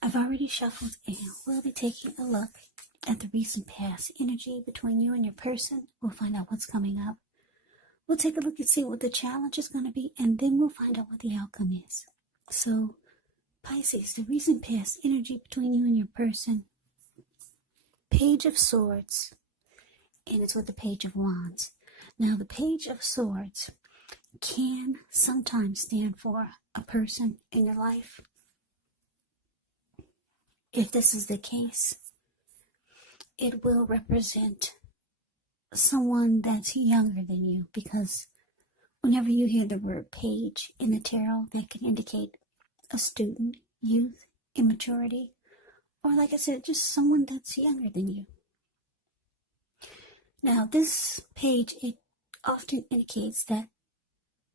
I've already shuffled and we'll be taking a look at the recent past energy between you and your person. We'll find out what's coming up. We'll take a look and see what the challenge is going to be, and then we'll find out what the outcome is. So, Pisces, the recent past energy between you and your person. Page of Swords, and it's with the Page of Wands. Now, the Page of Swords can sometimes stand for a person in your life. If this is the case, it will represent someone that's younger than you, because whenever you hear the word page in the tarot, that can indicate a student, youth, immaturity, or like I said, just someone that's younger than you. Now, this page, it often indicates that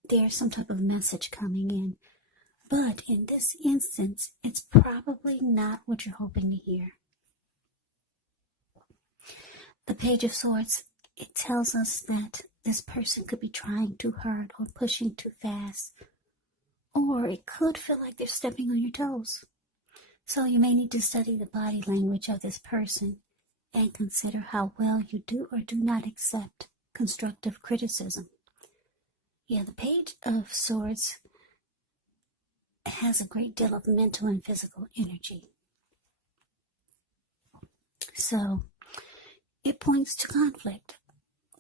there's some type of message coming in, but in this instance, it's probably not what you're hoping to hear. The Page of Swords, it tells us that this person could be trying too hard or pushing too fast, or it could feel like they're stepping on your toes. So you may need to study the body language of this person and consider how well you do or do not accept constructive criticism. Yeah, the Page of Swords has a great deal of mental and physical energy. So it points to conflict.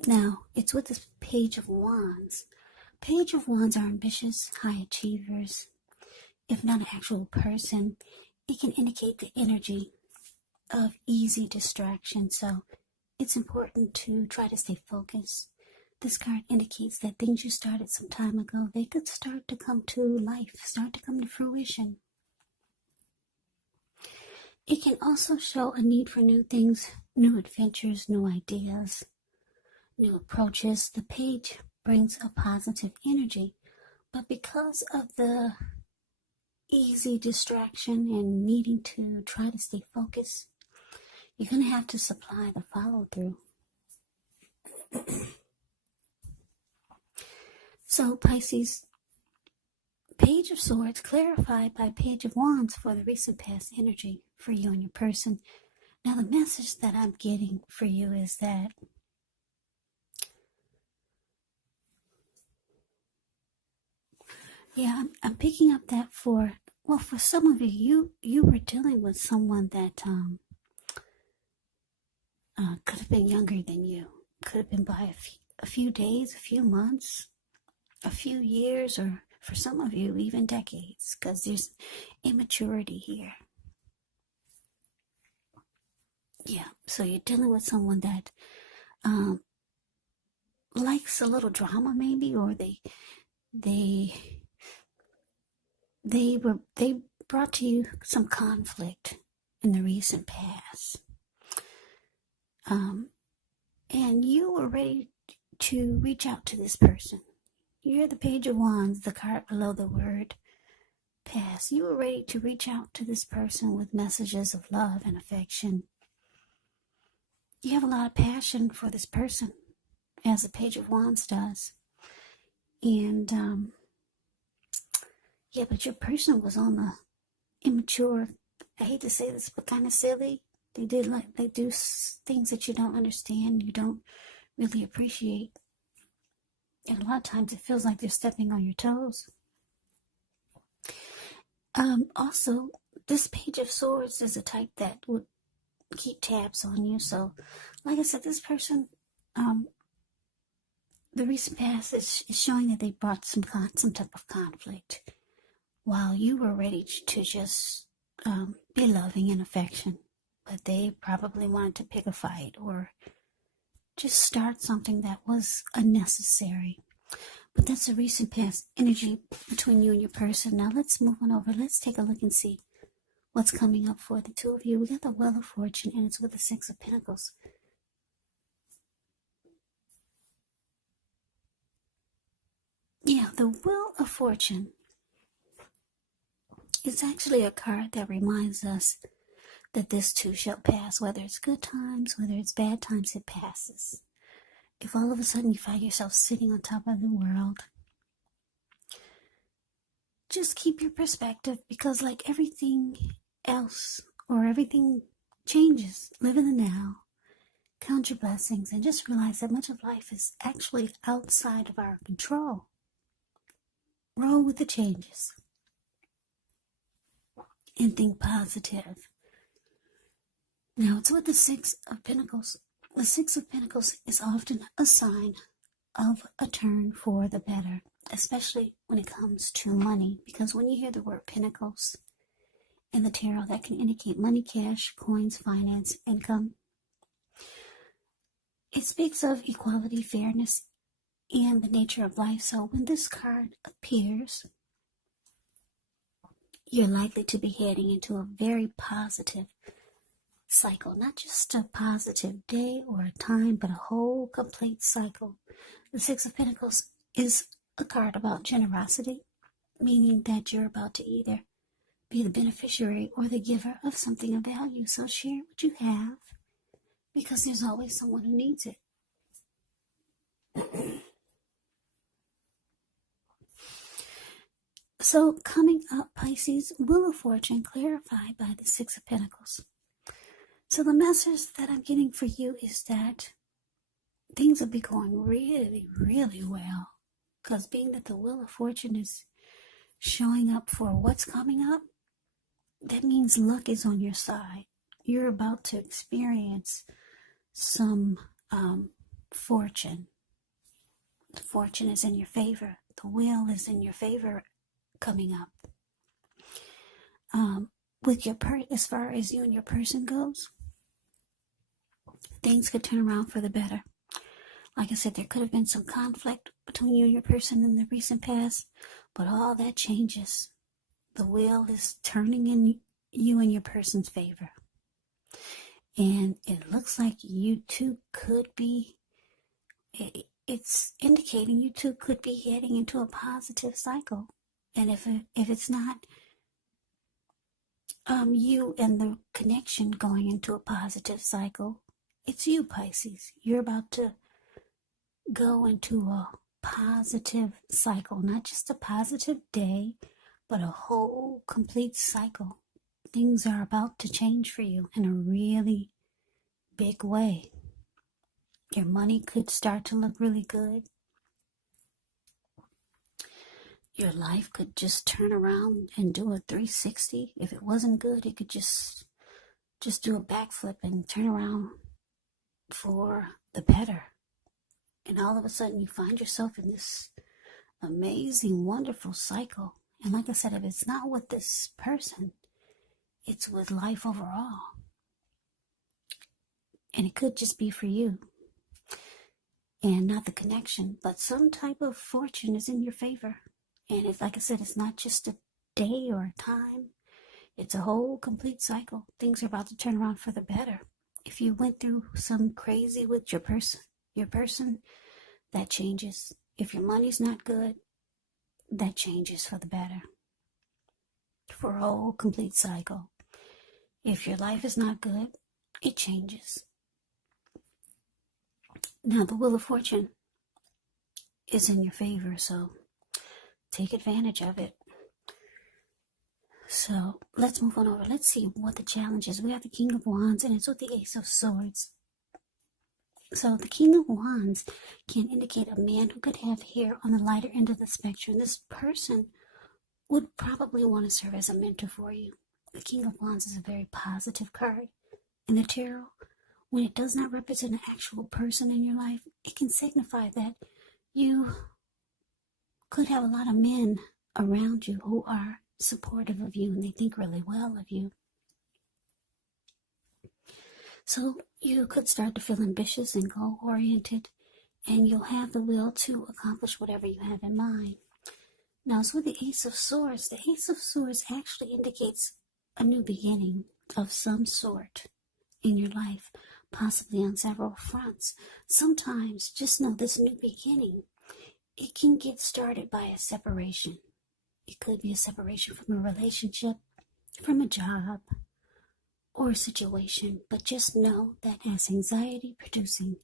Now, it's with the Page of Wands. Page of Wands are ambitious, high achievers. If not an actual person, it can indicate the energy of easy distraction. So it's important to try to stay focused. This card indicates that things you started some time ago, they could start to come to life, start to come to fruition. It can also show a need for new things, new adventures, new ideas, new approaches. The page brings a positive energy, but because of the easy distraction and needing to try to stay focused, you're going to have to supply the follow-through. So, Pisces, Page of Swords clarified by Page of Wands for the recent past energy for you and your person. Now, the message that I'm getting for you is that I'm picking up that for some of you were dealing with someone that could have been younger than you. Could have been by a few days, a few months, a few years, or for some of you, even decades, because there's immaturity here. Yeah, so you're dealing with someone that likes a little drama, maybe, or they brought to you some conflict in the recent past. And you were ready to reach out to this person. You're the Page of Wands, the card below the word past. You were ready to reach out to this person with messages of love and affection. You have a lot of passion for this person, as the Page of Wands does. And, but your person was on the immature, I hate to say this, but kind of silly. They do things that you don't understand, you don't really appreciate. And a lot of times it feels like they're stepping on your toes. Also, this Page of Swords is a type that would keep tabs on you. So, like I said, this person, the recent past is showing that they brought some type of conflict, while you were ready to just be loving and affection. But they probably wanted to pick a fight or just start something that was unnecessary. But that's a recent past energy between you and your person. Now let's move on over. Let's take a look and see what's coming up for the two of you. We got the Wheel of Fortune, and it's with the Six of Pentacles. Yeah, the Wheel of Fortune is actually a card that reminds us that this too shall pass. Whether it's good times, whether it's bad times, it passes. If all of a sudden you find yourself sitting on top of the world, just keep your perspective, because like everything else or everything changes. Live in the now. Count your blessings and just realize that much of life is actually outside of our control. Roll with the changes and think positive. Now it's with the Six of Pentacles. The Six of Pentacles is often a sign of a turn for the better, especially when it comes to money, because when you hear the word Pentacles in the tarot, that can indicate money, cash, coins, finance, income. It speaks of equality, fairness, and the nature of life. So when this card appears, you're likely to be heading into a very positive cycle. Not just a positive day or a time, but a whole complete cycle. The Six of Pentacles is a card about generosity, meaning that you're about to either be the beneficiary or the giver of something of value. So share what you have, because there's always someone who needs it. So coming up, Pisces, Wheel of Fortune clarified by the Six of Pentacles. So the message that I'm getting for you is that things will be going really, really well. Because being that the Wheel of Fortune is showing up for what's coming up, that means luck is on your side. You're about to experience some fortune. The fortune is in your favor. The wheel is in your favor coming up. With your as far as you and your person goes, things could turn around for the better. Like I said, there could have been some conflict between you and your person in the recent past, but all that changes. The wheel is turning in you and your person's favor. And it looks like you two could be, it's indicating you two could be heading into a positive cycle. And if it's not you and the connection going into a positive cycle, it's you, Pisces. You're about to go into a positive cycle, not just a positive day, but a whole complete cycle. Things are about to change for you in a really big way. Your money could start to look really good. Your life could just turn around and do a 360. If it wasn't good, it could just do a backflip and turn around for the better. And all of a sudden you find yourself in this amazing, wonderful cycle. And like I said, if it's not with this person, it's with life overall. And it could just be for you. And not the connection, but some type of fortune is in your favor. And it's like I said, it's not just a day or a time. It's a whole complete cycle. Things are about to turn around for the better. If you went through some crazy with your person, that changes. If your money's not good, that changes for the better. For a whole complete cycle. If your life is not good, it changes. Now the Wheel of Fortune is in your favor, so take advantage of it. So let's move on over. Let's see what the challenge is. We have the King of Wands, and it's with the Ace of Swords. So the King of Wands can indicate a man who could have hair on the lighter end of the spectrum. This person would probably want to serve as a mentor for you. The King of Wands is a very positive card in the tarot. When it does not represent an actual person in your life, it can signify that you could have a lot of men around you who are supportive of you and they think really well of you. So you could start to feel ambitious and goal-oriented, and you'll have the will to accomplish whatever you have in mind. Now, it's with the Ace of Swords. The Ace of Swords actually indicates a new beginning of some sort in your life, possibly on several fronts. Sometimes, just know this new beginning, it can get started by a separation. It could be a separation from a relationship, from a job, or a situation. But just know that as anxiety producing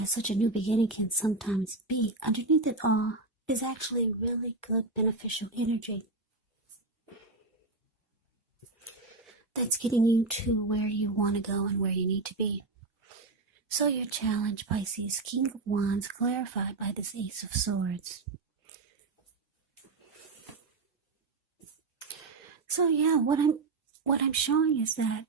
as such a new beginning can sometimes be, underneath it all is actually really good beneficial energy. that's getting you to where you want to go and where you need to be. So your challenge, Pisces, King of Wands, clarified by this Ace of Swords. So yeah, what I'm showing is that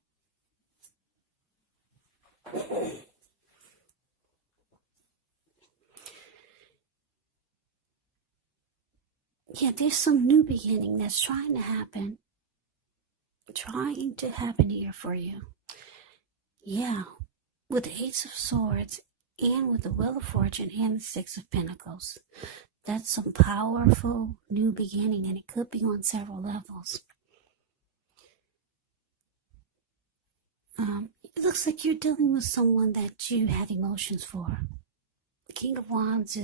yeah, there's some new beginning that's trying to happen here for you. Yeah, with the Ace of Swords and with the Wheel of Fortune and the Six of Pentacles. That's some powerful new beginning, and it could be on several levels. It looks like you're dealing with someone that you have emotions for. The King of Wands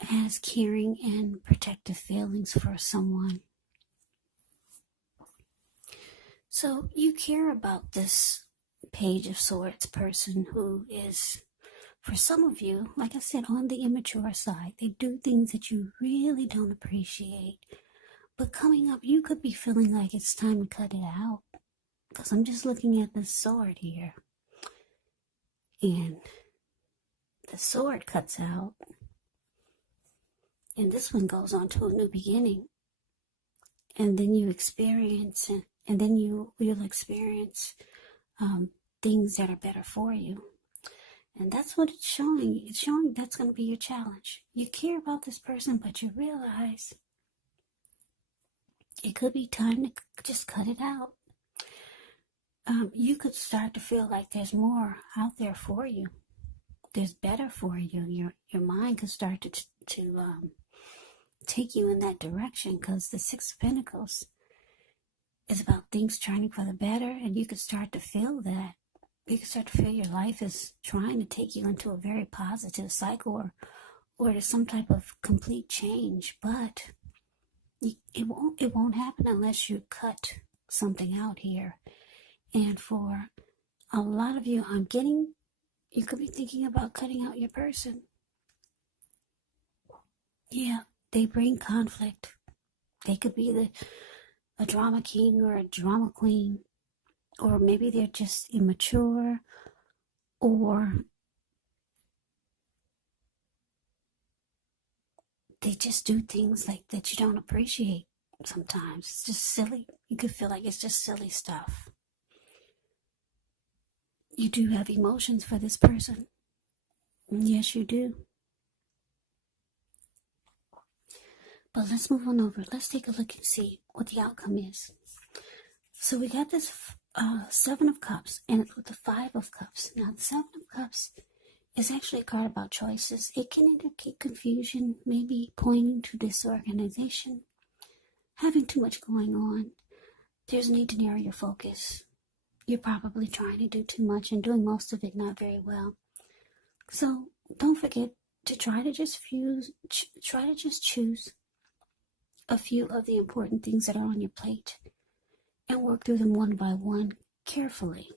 has caring and protective feelings for someone. So you care about this Page of Swords person who is, for some of you, like I said, on the immature side. They do things that you really don't appreciate. But coming up, you could be feeling like it's time to cut it out. Because I'm just looking at the sword here. And the sword cuts out. And this one goes on to a new beginning. And then you experience, and then you'll experience things that are better for you. And that's what it's showing. It's showing that's going to be your challenge. You care about this person, but you realize it could be time to just cut it out. You could start to feel like there's more out there for you. There's better for you. Your mind could start to take you in that direction, because the Six of Pentacles is about things turning for the better, and you could start to feel that. You can start to feel your life is trying to take you into a very positive cycle or to some type of complete change, but it won't happen unless you cut something out here. And for a lot of you, you could be thinking about cutting out your person. Yeah, they bring conflict. They could be a drama king or a drama queen, or maybe they're just immature, or they just do things like that you don't appreciate sometimes. It's just silly. You could feel like it's just silly stuff. You do have emotions for this person. Yes, you do. But let's move on over. Let's take a look and see what the outcome is. So we got this Seven of Cups, and it's with the Five of Cups. Now, the Seven of Cups is actually a card about choices. It can indicate confusion, maybe pointing to disorganization, having too much going on. There's a need to narrow your focus. You're probably trying to do too much and doing most of it not very well. So don't forget to try to just choose a few of the important things that are on your plate and work through them one by one carefully.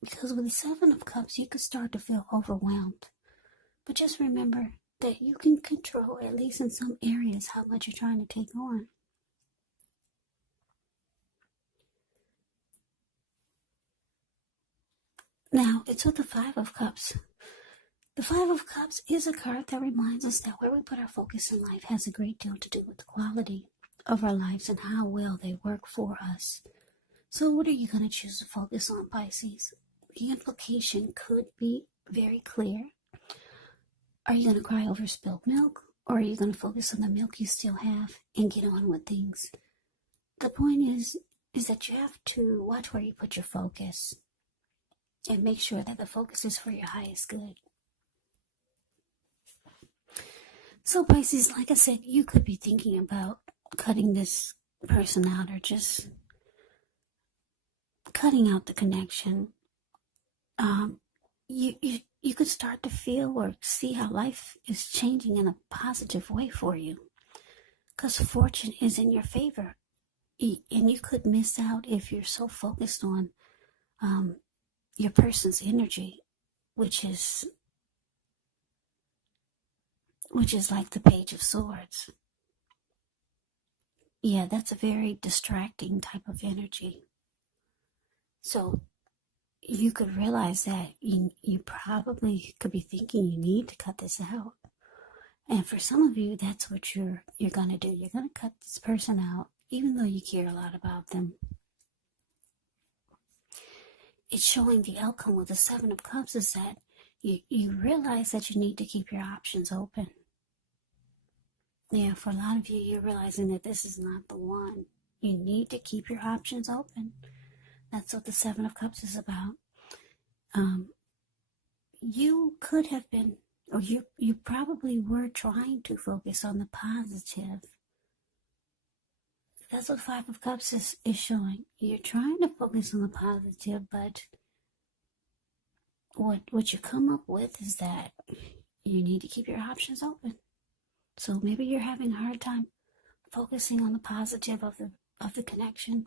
Because with the Seven of Cups, you could start to feel overwhelmed. But just remember that you can control, at least in some areas, how much you're trying to take on. Now, it's with the Five of Cups. The Five of Cups is a card that reminds us that where we put our focus in life has a great deal to do with the quality of our lives and how well they work for us. So what are you going to choose to focus on, Pisces? The implication could be very clear. Are you going to cry over spilled milk, or are you going to focus on the milk you still have and get on with things? The point is that you have to watch where you put your focus and make sure that the focus is for your highest good. So Pisces, like I said, you could be thinking about cutting this person out, or just cutting out the connection. You could start to feel or see how life is changing in a positive way for you, because fortune is in your favor, and you could miss out if you're so focused on your person's energy, which is like the Page of Swords. Yeah, that's a very distracting type of energy. So you could realize that you probably could be thinking you need to cut this out. And for some of you, that's what you're going to do. You're going to cut this person out, even though you care a lot about them. It's showing the outcome with the Seven of Cups is that you realize that you need to keep your options open. Yeah, for a lot of you, you're realizing that this is not the one. You need to keep your options open. That's what the Seven of Cups is about. You could have been, or you probably were trying to focus on the positive. That's what Five of Cups is showing. You're trying to focus on the positive, but what you come up with is that you need to keep your options open. So maybe you're having a hard time focusing on the positive of the connection,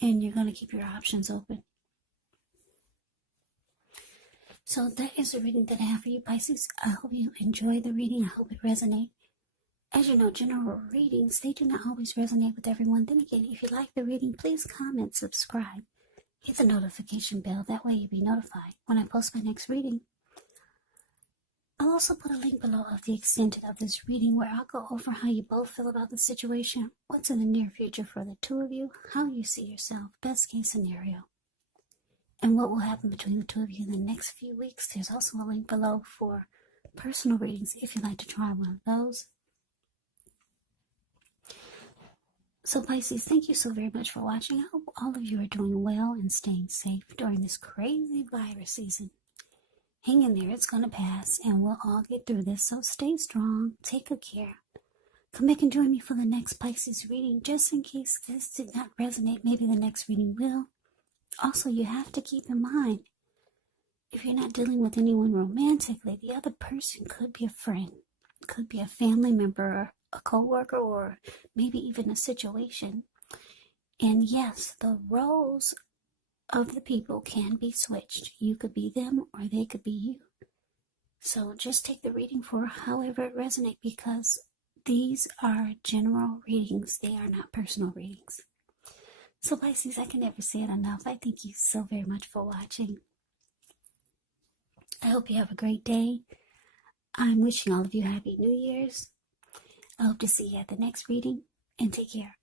and you're going to keep your options open. So that is the reading that I have for you, Pisces. I hope you enjoy the reading. I hope it resonates. As you know, general readings, they do not always resonate with everyone. Then again, if you like the reading, please comment, subscribe, hit the notification bell. That way you'll be notified when I post my next reading. I'll also put a link below of the extended of this reading where I'll go over how you both feel about the situation, what's in the near future for the two of you, how you see yourself, best case scenario, and what will happen between the two of you in the next few weeks. There's also a link below for personal readings if you'd like to try one of those. So Pisces, thank you so very much for watching. I hope all of you are doing well and staying safe during this crazy virus season. Hang in there, it's going to pass, and we'll all get through this, so stay strong, take good care. Come back and join me for the next Pisces reading, just in case this did not resonate, maybe the next reading will. Also, you have to keep in mind, if you're not dealing with anyone romantically, the other person could be a friend, could be a family member, a co-worker, or maybe even a situation. And yes, the roles of the people can be switched. You could be them or they could be you. So just take the reading for however it resonates, because these are general readings. They are not personal readings. So Pisces, I can never say it enough. I thank you so very much for watching. I hope you have a great day. I'm wishing all of you Happy New Year's. I hope to see you at the next reading, and take care.